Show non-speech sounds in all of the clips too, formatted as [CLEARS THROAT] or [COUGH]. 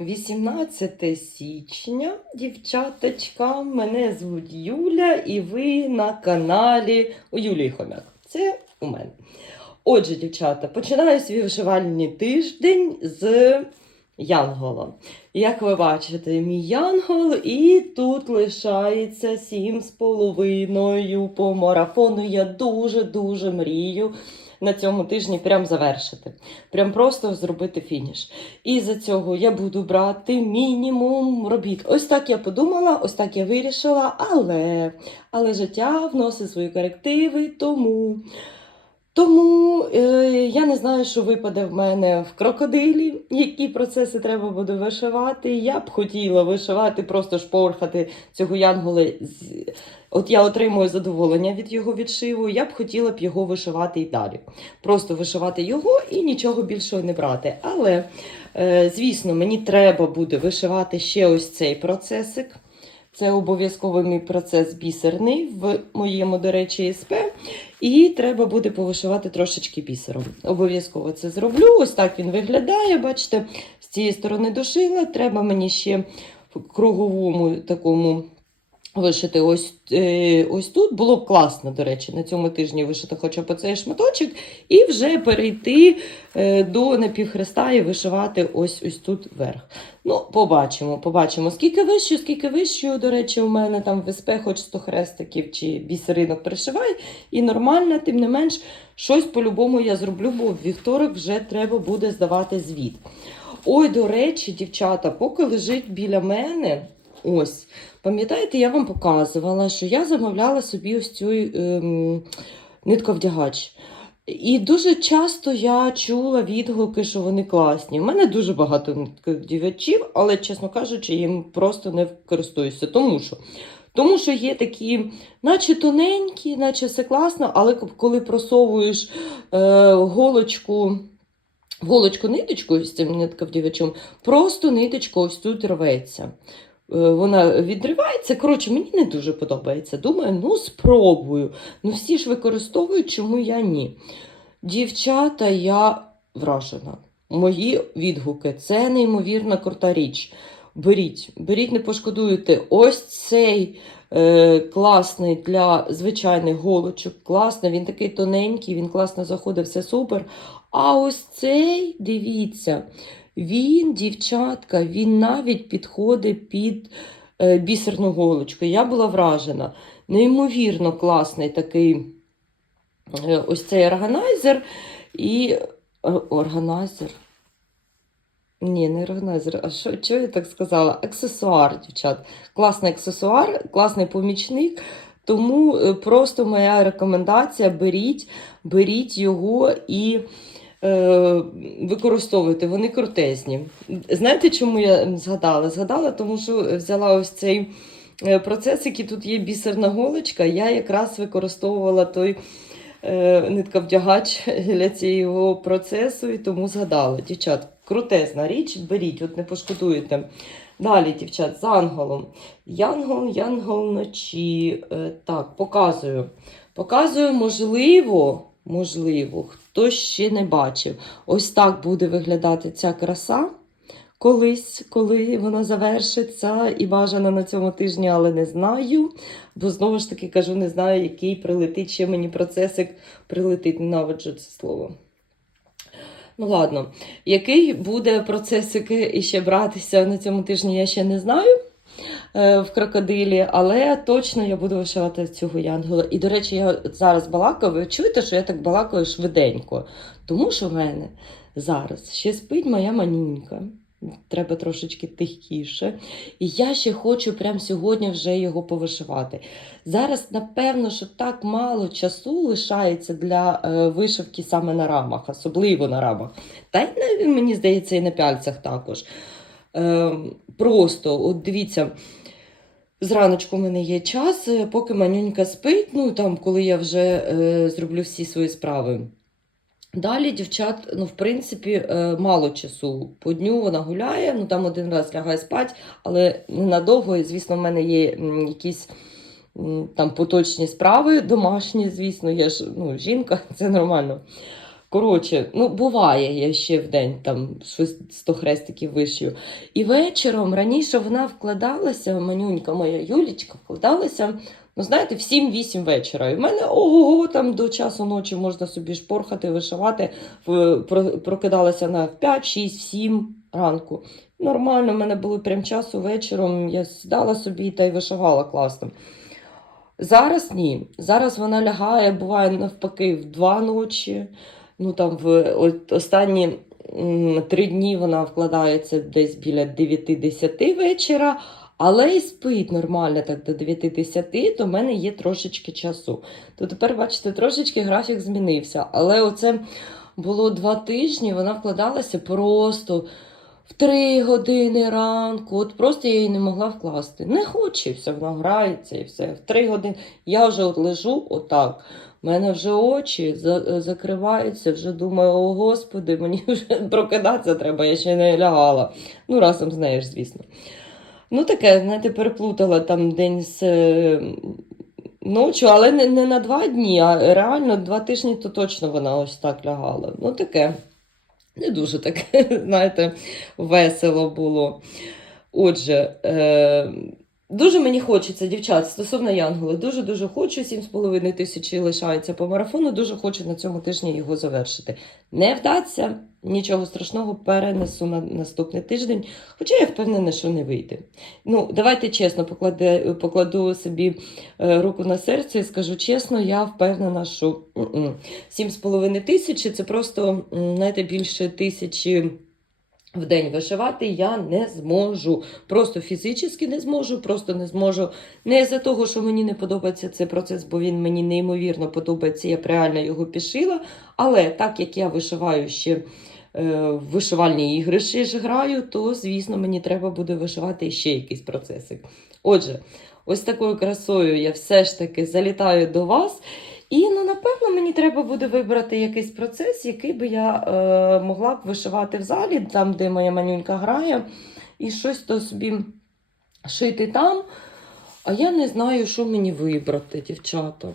18 січня, дівчаточка. Мене звуть Юля, і ви на каналі у Юлії Хомяк. Це у мене. Отже, дівчата, починаю свій вишивальний тиждень з Янгола. Як ви бачите, мій Янгол, і тут лишається сім з половиною по марафону. Я дуже-дуже мрію на цьому тижні прям завершити. Прям просто зробити фініш. І за цього я буду брати мінімум робіт. Ось так я подумала, ось так я вирішила, але, але життя вносить свої корективи, тому. Тому е, я не знаю, що випаде в мене в крокодилі, які процеси треба буде вишивати. Я б хотіла вишивати, просто шпорхати цього янгола. От я отримую задоволення від його відшиву. Я б хотіла б його вишивати і далі. Просто вишивати його і нічого більшого не брати. Але, е, звісно, мені треба буде вишивати ще ось цей процесик. Це обов'язково мій процес бісерний в моєму, до речі, СП. І треба буде повишивати трошечки бісером. Обов'язково це зроблю. Ось так він виглядає. Бачите, з цієї сторони дошила. Треба мені ще в круговому такому вишити ось, е, ось тут. Було б класно, до речі, на цьому тижні вишити хоча б цей шматочок, і вже перейти е, до напівхреста і вишивати ось ось тут вверх. Ну, побачимо, побачимо. Скільки вищу, скільки вищу, до речі, у мене там в хоч 100 хрестиків чи бісеринок пришивай, і нормально, тим не менш, щось по-любому я зроблю, бо в вівторок вже треба буде здавати звіт. Ой, до речі, дівчата, поки лежить біля мене, ось, пам'ятаєте, я вам показувала, що я замовляла собі ось цю ем, нитковдягач. І дуже часто я чула відгуки, що вони класні. У мене дуже багато нитковдівачів, але, чесно кажучи, їм просто не користуюся. Тому що, тому що є такі, наче тоненькі, наче все класно, але коли просовуєш е, голочку, голочку ниточку з цим нитковдівачем, просто ниточка ось тут рветься. Е, Вона відривається. Коротше, мені не дуже подобається. Думаю, ну спробую. Ну всі ж використовують, чому я ні. Дівчата, я вражена. Мої відгуки це неймовірно крута річ. Беріть, беріть, не пошкодуєте. Ось цей е, класний для звичайних голочок. Класний, він такий тоненький, він класно заходить, все супер. А ось цей, дивіться, він, дівчатка, він навіть підходить під е, бісерну голочку. Я була вражена. Неймовірно класний такий е, ось цей органайзер і е, органайзер. Ні, не органайзер. А що, що я так сказала? Аксесуар, дівчат. Класний аксесуар, класний помічник. Тому просто моя рекомендація: беріть, беріть його і е, використовуйте. Вони крутезні. Знаєте, чому я згадала? Згадала, тому що взяла ось цей е, процес, який тут є бісерна голочка. Я якраз використовувала той е, нитковдягач для цього процесу, і тому згадала. Дівчат, крутезна річ, беріть, от не пошкодуєте. Далі, дівчат, з анголом. Янгол, янгол вночі. Е, так, показую. Показую, можливо, можливо, хто ще не бачив. Ось так буде виглядати ця краса. Колись, коли вона завершиться, і бажано на цьому тижні, але не знаю. Бо знову ж таки кажу, не знаю, який прилетить ще мені процесик прилетить. Ненавиджу це слово. Ну, ладно, який буде процесик іще братися на цьому тижні, я ще не знаю в крокодилі, але точно я буду вишивати цього янгола. І, до речі, я зараз балакаю, ви чуєте, що я так балакаю швиденько, тому що в мене зараз ще спить моя манюнька. Треба трошечки тихіше. І я ще хочу прямо сьогодні вже його повишивати. Зараз, напевно, що так мало часу лишається для е, вишивки саме на рамах, особливо на рамах. Та й мені здається, і на пяльцях також. Е, просто, от дивіться, зраночку в мене є час, е, поки манюнька спить, ну там, коли я вже е, зроблю всі свої справи. Далі дівчат, ну, в принципі, мало часу. По дню вона гуляє, ну там один раз лягає спати, але ненадовго, і, звісно, в мене є якісь там поточні справи, домашні, звісно, я ж ну, жінка, [LAUGHS] це нормально. Коротше, ну буває, я ще в день там щось 100 хрестиків вишию. І вечором раніше вона вкладалася, манюнька моя Юлічка вкладалася. Ну, знаєте, в 7-8 вечора. І в мене ого, там до часу ночі можна собі шпорхати, вишивати. Прокидалася на 5, 6, 7 ранку. Нормально, в мене було прям часу вечором. Я сідала собі та й вишивала класно. Зараз ні. Зараз вона лягає, буває навпаки, в 2 ночі. Ну там в останні три дні вона вкладається десь біля 9-10 вечора, але і спить нормально так до 9-10, то в мене є трошечки часу. То тепер, бачите, трошечки графік змінився. Але оце було два тижні, вона вкладалася просто в 3 години ранку. От просто я її не могла вкласти. Не хоче, все, вона грається і все. В 3 години я вже от лежу отак. У мене вже очі закриваються, вже думаю, о господи, мені [LAUGHS] вже прокидатися треба, я ще не лягала. Ну, разом з нею звісно. Ну, таке, знаєте, переплутала там день з е, ночі, але не, не на два дні, а реально два тижні то точно вона ось так лягала. Ну, таке. Не дуже таке, [LAUGHS] знаєте, весело було. Отже, е, дуже мені хочеться, дівчат, стосовно Янголи, дуже-дуже хочу. 7,5 тисячі лишається по марафону. Дуже хочу на цьому тижні його завершити. Не вдаться, нічого страшного, перенесу на наступний тиждень. Хоча я впевнена, що не вийде. Ну, давайте чесно, покладе, покладу собі е, руку на серце і скажу чесно, я впевнена, що м-м. 7,5 тисячі це просто, знаєте, більше тисячі. В день вишивати я не зможу. Просто фізично не зможу, просто не зможу. Не за того, що мені не подобається цей процес, бо він мені неймовірно подобається, я б реально його пішила. Але так як я вишиваю ще е, вишивальні ігри ще ж граю, то, звісно, мені треба буде вишивати ще якийсь процесик. Отже, ось такою красою я все ж таки залітаю до вас. І ну, напевно, мені треба буде вибрати якийсь процес, який би я е, могла б вишивати в залі, там, де моя манюнька грає, і щось то собі шити там. А я не знаю, що мені вибрати, дівчата.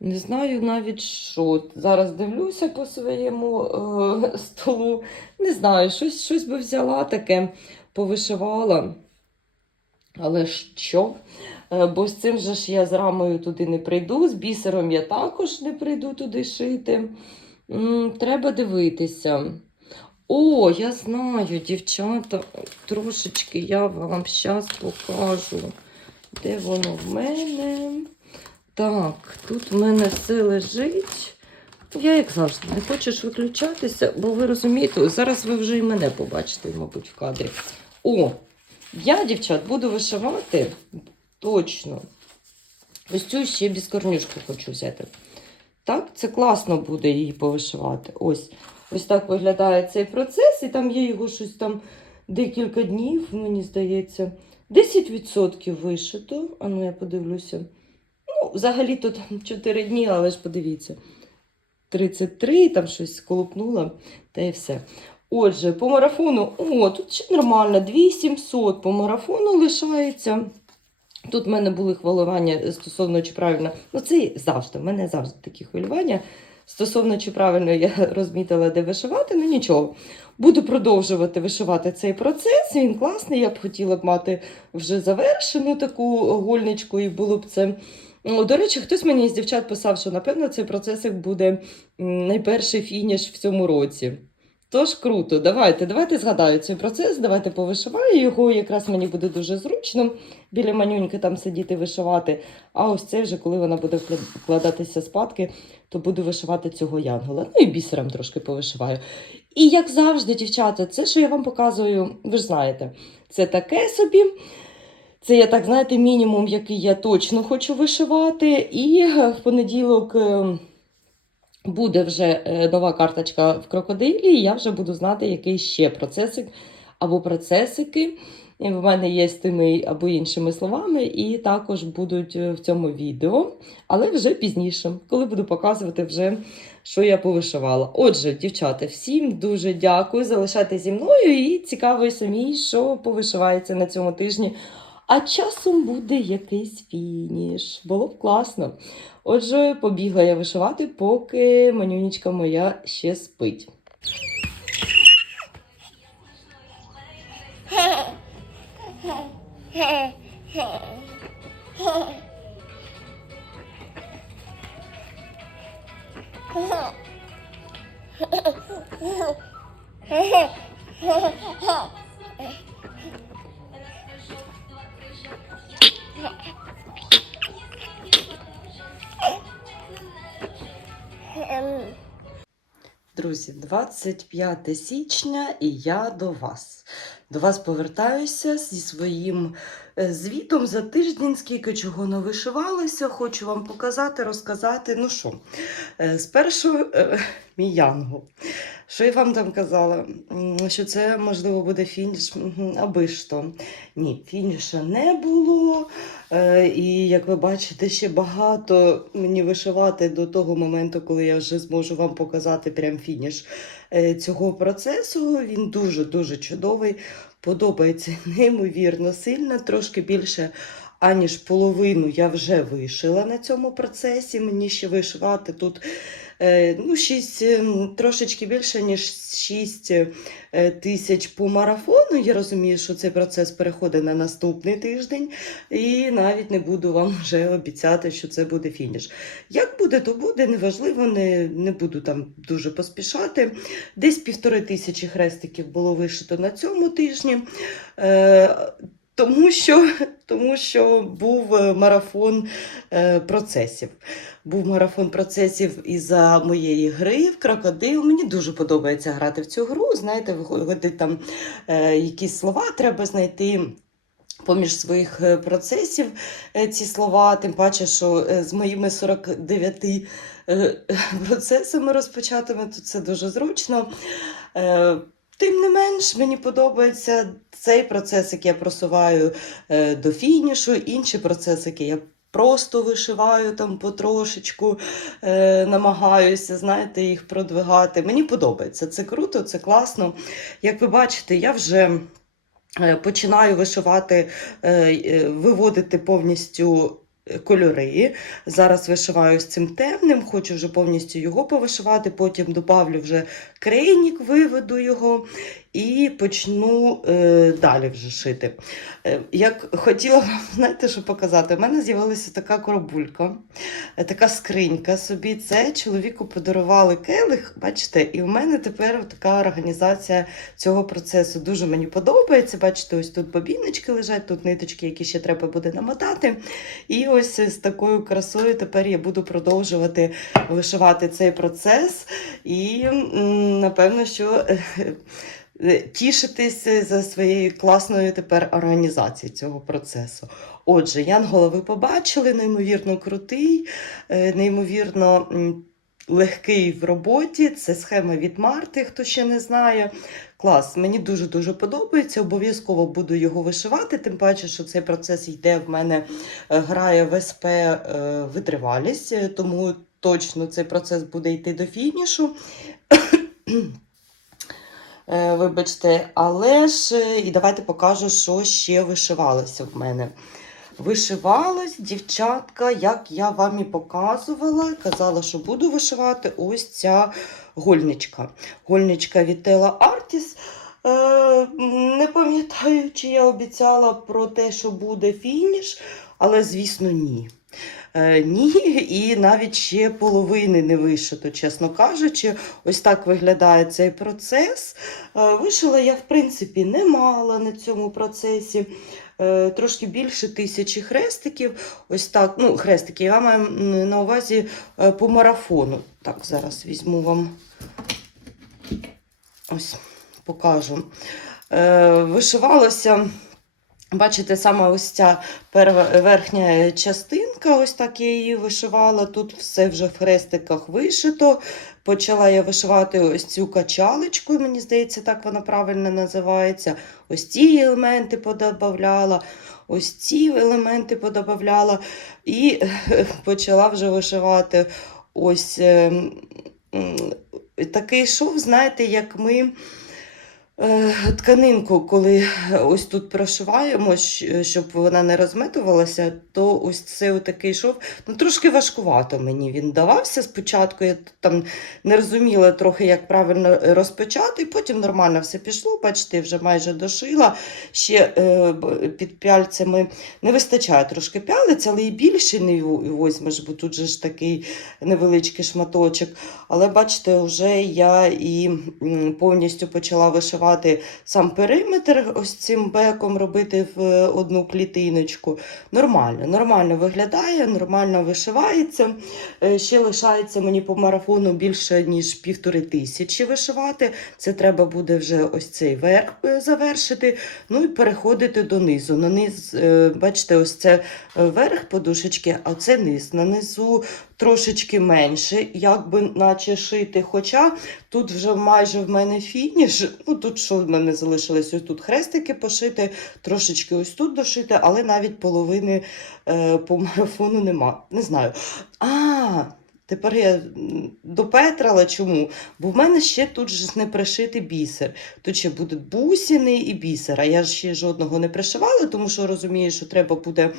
Не знаю навіть що. Зараз дивлюся по своєму е, столу. Не знаю, щось, щось би взяла таке, повишивала. Але що? Е, Бо з цим же ж я з рамою туди не прийду, з бісером я також не прийду туди шити. Треба дивитися. О, я знаю, дівчата, трошечки я вам зараз покажу, де воно в мене. Так, тут в мене все лежить. Я, як завжди, не хочу виключатися, бо ви розумієте, зараз ви вже і мене побачите, мабуть, в кадрі. О, я, дівчат, буду вишивати точно. Ось цю ще біскорнюшку хочу взяти. Так, це класно буде її повишивати. Ось. Ось так виглядає цей процес, і там є його щось там декілька днів, мені здається. 10% вишито. А ну я подивлюся. Ну, взагалі тут 4 дні, але ж подивіться. 33, там щось колупнула, та і все. Отже, по марафону, о, тут ще нормально, 2700 по марафону лишається. Тут в мене були хвилювання стосовно чи правильно. Ну, це завжди, в мене завжди такі хвилювання. Стосовно чи правильно я [LAUGHS] розмітила, де вишивати, ну нічого. Буду продовжувати вишивати цей процес. Він класний. Я б хотіла б мати вже завершену таку гольничку, і було б це. Ну, До речі, хтось мені з дівчат писав, що напевно цей процесик буде найперший фініш в цьому році. Тож круто, давайте, давайте згадаю цей процес, давайте повишиваю його. Якраз мені буде дуже зручно біля манюньки там сидіти вишивати. А ось це вже, коли вона буде вкладатися спадки, то буду вишивати цього янгола. Ну і бісером трошки повишиваю. І як завжди, дівчата, це, що я вам показую, ви ж знаєте, це таке собі. Це я так, знаєте, мінімум, який я точно хочу вишивати. І в понеділок. Е, буде вже е, нова карточка в крокодилі, і я вже буду знати, який ще процесик або процесики. І в мене є з тими або іншими словами, і також будуть е, в цьому відео, але вже пізніше, коли буду показувати вже, що я повишивала. Отже, дівчата, всім дуже дякую. Залишайтеся зі мною і цікаво і самі, що повишивається на цьому тижні. А часом буде якийсь фініш. Було б класно. Отже, побігла я вишивати, поки манюнічка моя ще спить. [LAUGHS] Друзі, 25 січня і я до вас. До вас повертаюся зі своїм е, звітом за тиждень, скільки чого не вишивалося. Хочу вам показати, розказати. Ну що, е, спершу е, мій янгол. Що я вам там казала? Що це можливо буде фініш, аби то. Ні, фініша не було. Е, І як ви бачите, ще багато мені вишивати до того моменту, коли я вже зможу вам показати прям фініш е, цього процесу. Він дуже-дуже чудовий. Подобається [LAUGHS] неймовірно сильно, трошки більше. Аніж половину я вже вишила на цьому процесі. Мені ще вишивати тут ну, 6, трошечки більше, ніж 6 тисяч по марафону. Я розумію, що цей процес переходить на наступний тиждень, і навіть не буду вам [LAUGHS] вже обіцяти, що це буде фініш. Як буде, то буде, неважливо, не, не буду там дуже поспішати. Десь півтори тисячі хрестиків було вишито на цьому тижні. Е, тому що, [LAUGHS] тому що був е, марафон е, процесів. Був марафон процесів із-за моєї гри в крокодил. Мені дуже подобається грати в цю гру. Знаєте, виходить там е, якісь слова треба знайти. Поміж своїх е, процесів е, ці слова, тим паче, що е, з моїми 49 е, процесами розпочатими, то це дуже зручно. Тим не менш, мені подобається цей процес, який я просуваю до фінішу, інші процеси, які я просто вишиваю там потрошечку, е, намагаюся, знаєте, їх продвигати. Мені подобається. Це круто, це класно. Як ви бачите, я вже е, починаю вишивати, е, е, виводити повністю. Кольори. Зараз вишиваю з цим темним, хочу вже повністю його повишивати, потім добавлю вже крейнік, виведу його і почну е, далі вже шити. Е, як хотіла вам, [LAUGHS] знаєте, що показати, у мене з'явилася така коробулька, е, така скринька собі. Це чоловіку подарували келих, бачите, і в мене тепер така організація цього процесу. Дуже мені подобається. Бачите, ось тут бобіночки лежать, тут ниточки, які ще треба буде намотати. І ось з такою красою тепер я буду продовжувати вишивати цей процес. І напевно, що. е, е, Тішитись за своєю класною тепер організацією цього процесу. Отже, Янгола ви побачили, неймовірно крутий, е, неймовірно легкий в роботі. Це схема від Марти, хто ще не знає. Клас, мені дуже-дуже подобається. Обов'язково буду його вишивати, тим паче, що цей процес йде в мене, е, грає в СП е, витривалість, е, тому точно цей процес буде йти до фінішу. [CLEARS THROAT] Е, Вибачте, але ж е, і давайте покажу, що ще вишивалося в мене. Вишивалась дівчатка, як я вам і показувала, казала, що буду вишивати ось ця гольничка. Гольничка від Artis. Е, не пам'ятаю, чи я обіцяла про те, що буде фініш, але, звісно, ні. Е, ні, і навіть ще половини не вишито, чесно кажучи. Ось так виглядає цей процес. Е, Вишила я, в принципі, немало на цьому процесі. Е, Трошки більше тисячі хрестиків. Ось так, ну, хрестики, я маю на увазі по марафону. Так, зараз візьму вам ось покажу. Вишивалося. Бачите, саме ось ця верхня частинка, ось так я її вишивала. Тут все вже в хрестиках вишито. Почала я вишивати ось цю качалочку, мені здається, так вона правильно називається. Ось ці елементи подобавляла, ось ці елементи подобавляла. І почала вже вишивати ось ем, такий шов, знаєте, як ми. Е, тканинку, коли ось тут прошиваємо, щоб вона не розметувалася, то ось це такий шов. Ну, трошки важкувато мені він давався спочатку. Я там не розуміла трохи, як правильно розпочати, і потім нормально все пішло. Бачите, вже майже дошила. Ще е, під пяльцями не вистачає трошки пялець, але і більше не возьмеш, бо тут же ж такий невеличкий шматочок. Але бачите, вже я і повністю почала вишивати сам периметр, ось цим беком робити в е, одну клітиночку. Нормально, нормально виглядає, нормально вишивається. Е, Ще лишається мені по марафону більше ніж півтори тисячі вишивати. Це треба буде вже ось цей верх е, завершити. Ну і переходити донизу. На низ, бачите, ось це верх подушечки, а це низ. На низу трошечки менше, як би наче шити. Хоча тут вже майже в мене фініш. Ну тут що в мене залишилось? Ось тут хрестики пошити, трошечки ось тут дошити, але навіть половини е, по марафону нема. Не знаю. А, тепер я допетрала чому? Бо в мене ще тут ж не пришитий бісер. Тут ще будуть бусини і бісер. А я ж ще жодного не пришивала, тому що розумію, що треба буде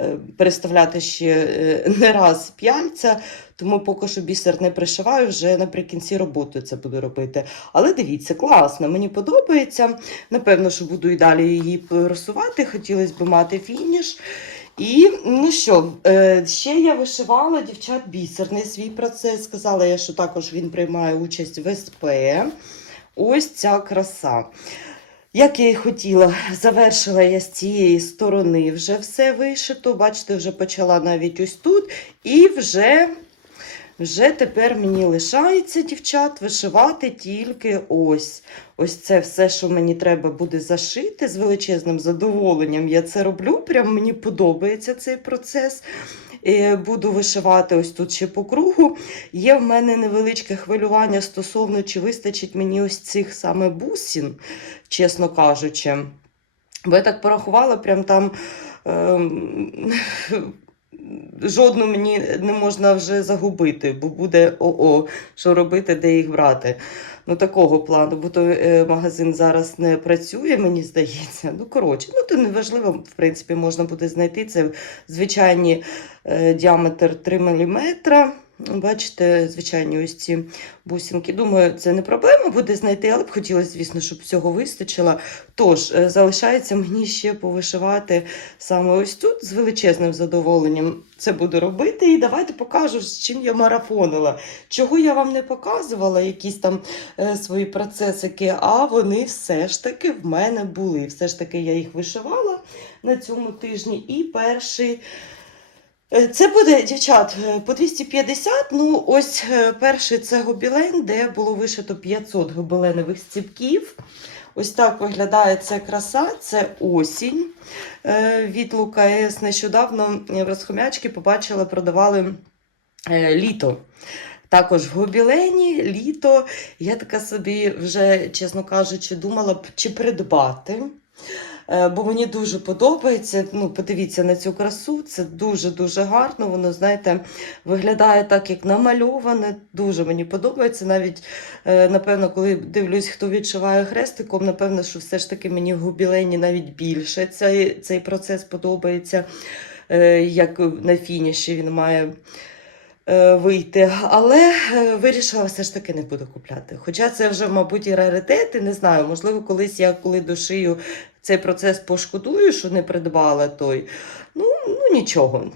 е, переставляти ще е, не раз п'яльця. Тому поки що бісер не пришиваю, вже наприкінці роботи це буду робити. Але дивіться, класно, мені подобається. Напевно, що буду і далі її просувати. Хотілося б мати фініш. І ну що, е, ще я вишивала дівчат бісерний свій процес. Сказала я, що також він приймає участь в СП. Ось ця краса. Як я і хотіла, завершила я з цієї сторони вже все вишито. Бачите, вже почала навіть ось тут. І вже, вже тепер мені лишається, дівчат, вишивати тільки ось. Ось це все, що мені треба буде зашити з величезним задоволенням. Я це роблю. Прям мені подобається цей процес. Е, Буду вишивати ось тут ще по кругу. Є в мене невеличке хвилювання стосовно, чи вистачить мені ось цих саме бусин, чесно кажучи. Бо я так порахувала, прям там ем, жодну мені не можна вже загубити, бо буде ОО, що робити, де їх брати. Ну, такого плану, бо той е, магазин зараз не працює, мені здається. Ну, коротше, ну то неважливо, в принципі, можна буде знайти. Це звичайні е, діаметр 3 мм. Бачите, звичайні ось ці бусинки. Думаю, це не проблема буде знайти, але б хотілося, звісно, щоб всього вистачило. Тож, е, залишається мені ще повишивати саме ось тут з величезним задоволенням. Це буду робити. І давайте покажу, з чим я марафонила. Чого я вам не показувала, якісь там е, свої процесики, а вони все ж таки в мене були. Все ж таки я їх вишивала на цьому тижні. І перший. Е, Це буде, дівчат, е, по 250. Ну, ось е, перший це гобілен, де було вишито 500 гобеленових стіпків. Ось так виглядає ця краса, це осінь від Лукаес. Нещодавно в розхомячки побачила, продавали літо. Також в гобілені, літо. Я така собі вже, чесно кажучи, думала б, чи придбати. Е, Бо мені дуже подобається. Ну, подивіться на цю красу. Це дуже-дуже гарно. Воно, знаєте, виглядає так, як намальоване. Дуже мені подобається. Навіть, е, напевно, коли дивлюсь, хто відшиває хрестиком, напевно, що все ж таки мені в гобілені навіть більше цей, цей процес подобається. Е, Як на фініші він має вийти. Але е, вирішила все ж таки не буду купляти. Хоча це вже, мабуть, і раритети, не знаю. Можливо, колись я коли дошию цей процес пошкодую, що не придбала той. Ну, ну нічого.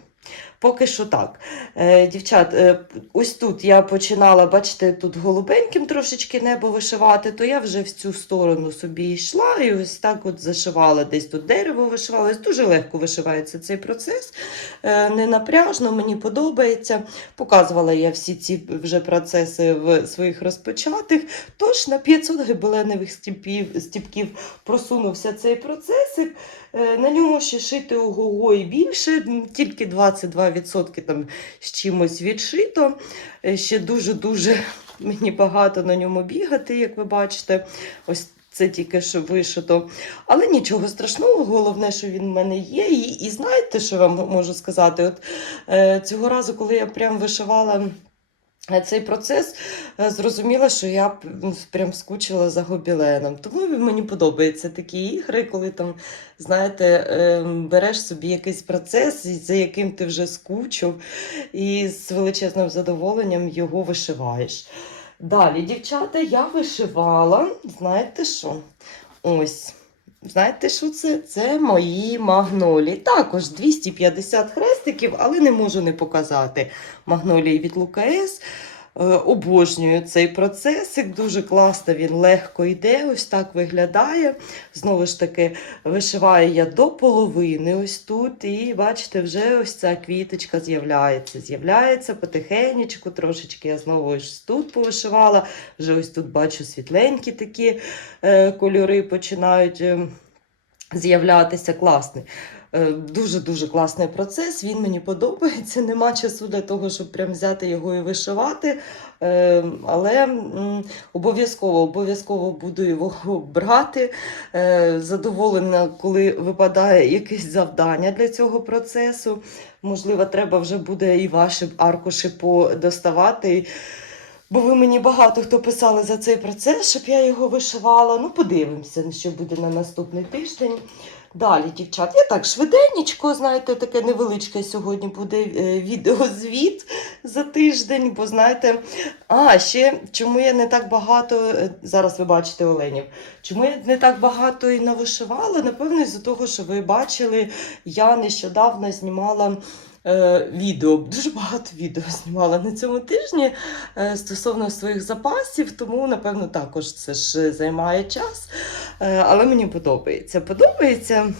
Поки що так. Е, дівчат, е, ось тут я починала, бачите, тут голубеньким трошечки небо вишивати, то я вже в цю сторону собі йшла і ось так от зашивала. Десь тут дерево вишивала. Ось Дуже легко вишивається цей процес. Е, не напряжно, мені подобається. Показувала я всі ці вже процеси в своїх розпочатих. Тож на 500 гибеленових стіпків просунувся цей процесик. Е, На ньому ще шити ого і більше, тільки 22% там з чимось відшито. Е, Ще дуже-дуже [LAUGHS] мені багато на ньому бігати, як ви бачите. Ось це тільки що вишито. Але нічого страшного, головне, що він в мене є. І, і знаєте, що вам можу сказати? От е, цього разу, коли я прям вишивала цей процес, е, зрозуміла, що я прям скучила за гобіленом. Тому мені подобаються такі ігри, коли там, знаєте, е, береш собі якийсь процес, за яким ти вже скучив, і з величезним задоволенням його вишиваєш. Далі, дівчата, я вишивала, знаєте що? Ось. Знаєте, що це? Це мої магнолії. Також 250 хрестиків, але не можу не показати. Магнолії від Лукаес. Е, Обожнюю цей процесик, дуже класно, він легко йде, ось так виглядає. Знову ж таки, вишиваю я до половини ось тут, і бачите, вже ось ця квіточка з'являється. З'являється потихенечку, трошечки я знову ось тут повишивала. Вже ось тут бачу світленькі такі е, кольори починають. е, З'являтися класний. Е, Дуже-дуже класний процес. Він мені подобається. [LAUGHS] Нема часу для того, щоб прям взяти його і вишивати. Е, Але обов'язково обов'язково буду його [LAUGHS] брати. Е, Задоволена, коли випадає якесь завдання для цього процесу. Можливо, треба вже буде і ваші аркуші подоставати. Бо ви мені багато хто писали за цей процес, щоб я його вишивала. Ну, подивимося, що буде на наступний тиждень. Далі, дівчат, я так швиденечко, знаєте, таке невеличке сьогодні буде е, відеозвіт за тиждень, бо знаєте, а ще чому я не так багато, е, зараз ви бачите Оленів, чому я не так багато і навишивала? Напевно, із-за того, що ви бачили, я нещодавно знімала. е, Відео дуже багато відео знімала на цьому тижні стосовно своїх запасів, тому напевно також це ж займає час. Е, Але мені подобається. Подобається.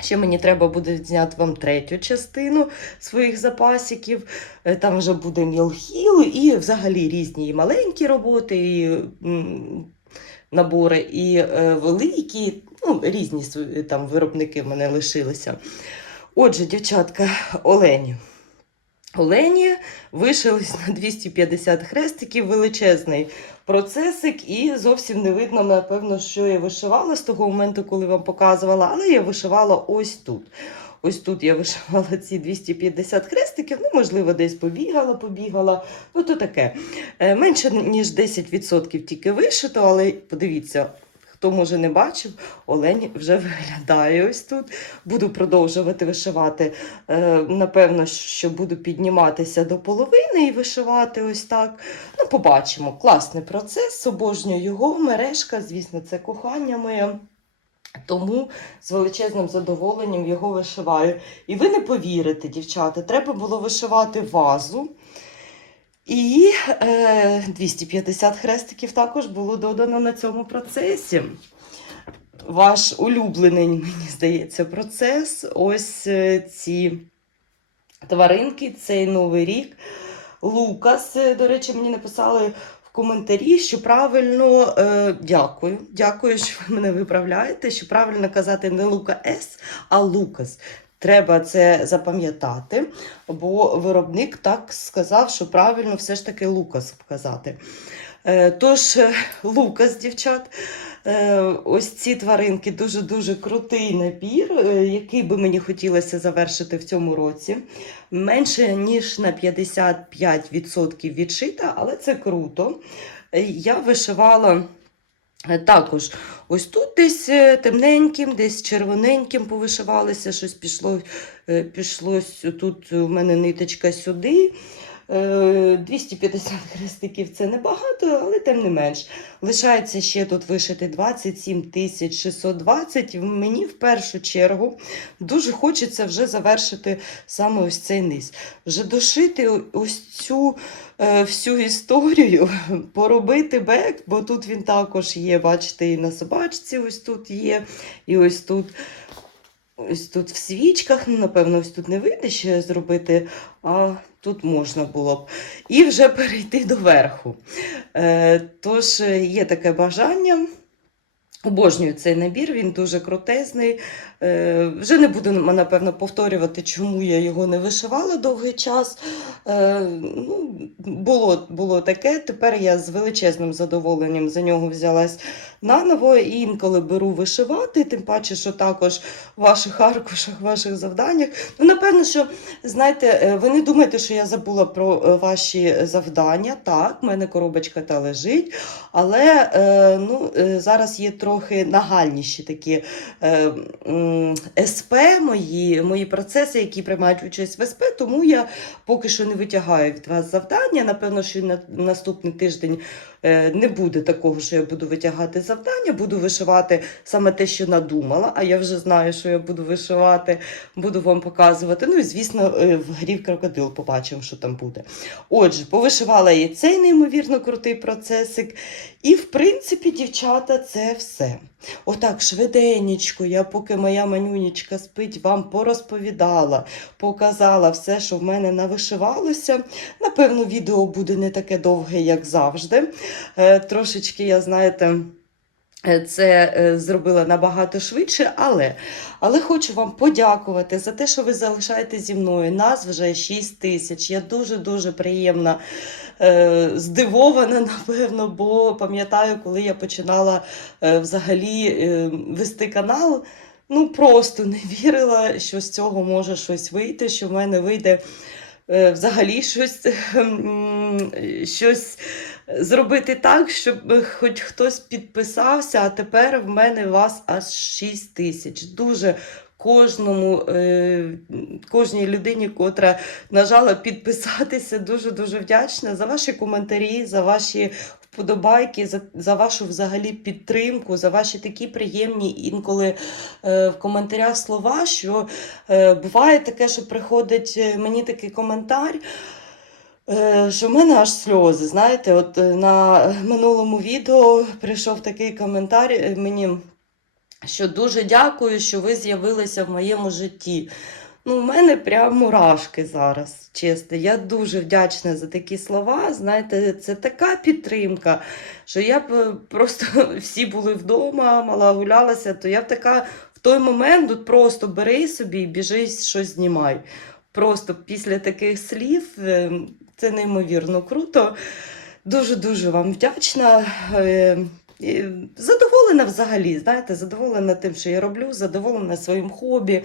Ще мені треба буде зняти вам третю частину своїх запасиків. Е, Там вже буде мілхіл і взагалі різні і маленькі роботи, і набори, і е, великі, ну, різні там виробники в мене лишилися. Отже, дівчатка, Олені. Олені вишились на 250 хрестиків, величезний процесик, і зовсім не видно, напевно, що я вишивала з того моменту, коли вам показувала, але я вишивала ось тут. Ось тут я вишивала ці 250 хрестиків, ну, можливо, десь побігала, побігала. Ну, то таке. Е, Менше ніж 10% тільки вишито, але подивіться, хто може не бачив, Олень вже виглядає ось тут. Буду продовжувати вишивати. Е, Напевно, що буду підніматися до половини і вишивати ось так. Ну, побачимо. Класний процес, обожнюю його. Мережка, звісно, це кохання моє. Тому з величезним задоволенням його вишиваю. І ви не повірите, дівчата, треба було вишивати вазу. І е, 250 хрестиків також було додано на цьому процесі. Ваш улюблений, мені здається, процес. Ось е, ці тваринки, цей новий рік. Лукас, е, до речі, мені написали в коментарі, що правильно е, дякую. Дякую, що ви мене виправляєте. Що правильно казати не Лука С, а Лукас. Треба це запам'ятати, бо виробник так сказав, що правильно все ж таки Лукас казати. Е, Тож, е, Лукас, дівчат, е, ось ці тваринки дуже-дуже крутий набір, який би мені хотілося завершити в цьому році. Менше ніж на 55% відшита, але це круто. Я вишивала. Е, Також ось тут десь е, темненьким, десь червоненьким повишивалися, щось пішло, е, пішло тут у мене ниточка сюди. Е, 250 [LAUGHS] хрестиків це небагато, але тим не менш. Лишається ще тут вишити 27 тисяч 620. Мені в першу чергу дуже хочеться вже завершити саме ось цей низ. Вже дошити ось цю е, всю історію, [LAUGHS] поробити бек, бо тут він також є, бачите, і на собачці ось тут є, і ось тут. Ось тут в свічках, ну, напевно, ось тут не вийде ще зробити, а тут можна було б. І вже [LAUGHS] перейти до верху. Е, тож е, є таке бажання. Обожнюю цей набір, він дуже крутезний. Е, вже не буду напевно повторювати, чому я його не вишивала довгий час. Е, ну, було, було таке. Тепер я з величезним задоволенням за нього взялась наново і інколи беру вишивати, тим паче, що також в ваших аркушах, ваших завданнях. Ну, напевно, що знаєте, е, ви не думаєте, що я забула про е, ваші завдання. Так, в мене коробочка та лежить, але е, ну, е, зараз є трохи нагальніші такі е, м, СП, мої, мої процеси, які приймають участь в СП, тому я поки що не витягаю від вас завдання. Напевно, що на наступний тиждень е, не буде такого, що я буду витягати завдання, буду вишивати саме те, що надумала, а я вже знаю, що я буду вишивати, буду вам показувати. Ну і звісно, е, в грі в крокодил побачимо, що там буде. Отже, повишивала я цей неймовірно крутий процесик. І, в принципі, дівчата, це все. Отак, швиденечко, я поки моя манюнічка спить, вам порозповідала, показала все, що в мене навишивалося. Напевно, відео буде не таке довге, як завжди. Е, трошечки, я знаєте. Е, Це е, зробила набагато швидше, але, але хочу вам подякувати за те, що ви залишаєте зі мною. Нас вже 6 тисяч. Я дуже-дуже приємна, е, здивована, [LAUGHS] напевно, бо пам'ятаю, коли я починала взагалі вести канал. Ну, просто не вірила, що з цього може щось вийти, що в мене вийде взагалі щось, [LAUGHS] щось зробити так, щоб хоч хтось підписався, а тепер в мене вас аж 6 тисяч. Дуже кожному, е, кожній людині, котра нажала підписатися, дуже-дуже вдячна за ваші коментарі, за ваші вподобайки, за, за вашу взагалі підтримку, за ваші такі приємні інколи е, в коментарях слова, що е, буває таке, що приходить е, мені такий коментар. Е, Що в мене аж сльози. Знаєте, от е, на минулому відео прийшов такий коментар е, мені, що дуже дякую, що ви з'явилися в моєму житті. Ну, у мене прям мурашки зараз, чесно. Я дуже вдячна за такі слова. Знаєте, це така підтримка, що я б просто [LAUGHS] всі були вдома, мала гулялася, то я б така в той момент от просто бери собі і біжи щось знімай. Просто після таких слів е, це неймовірно круто. Дуже-дуже вам вдячна. Е, Задоволена взагалі, знаєте, задоволена тим, що я роблю, задоволена своїм хобі,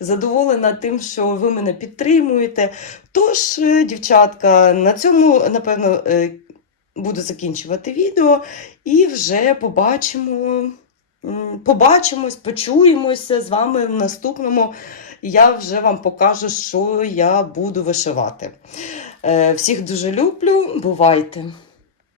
задоволена тим, що ви мене підтримуєте. Тож, е, дівчатка, на цьому, напевно, е, буду закінчувати відео і вже побачимо. Побачимось, почуємося з вами в наступному. Я вже вам покажу, що я буду вишивати. Е, Всіх дуже люблю. Бувайте!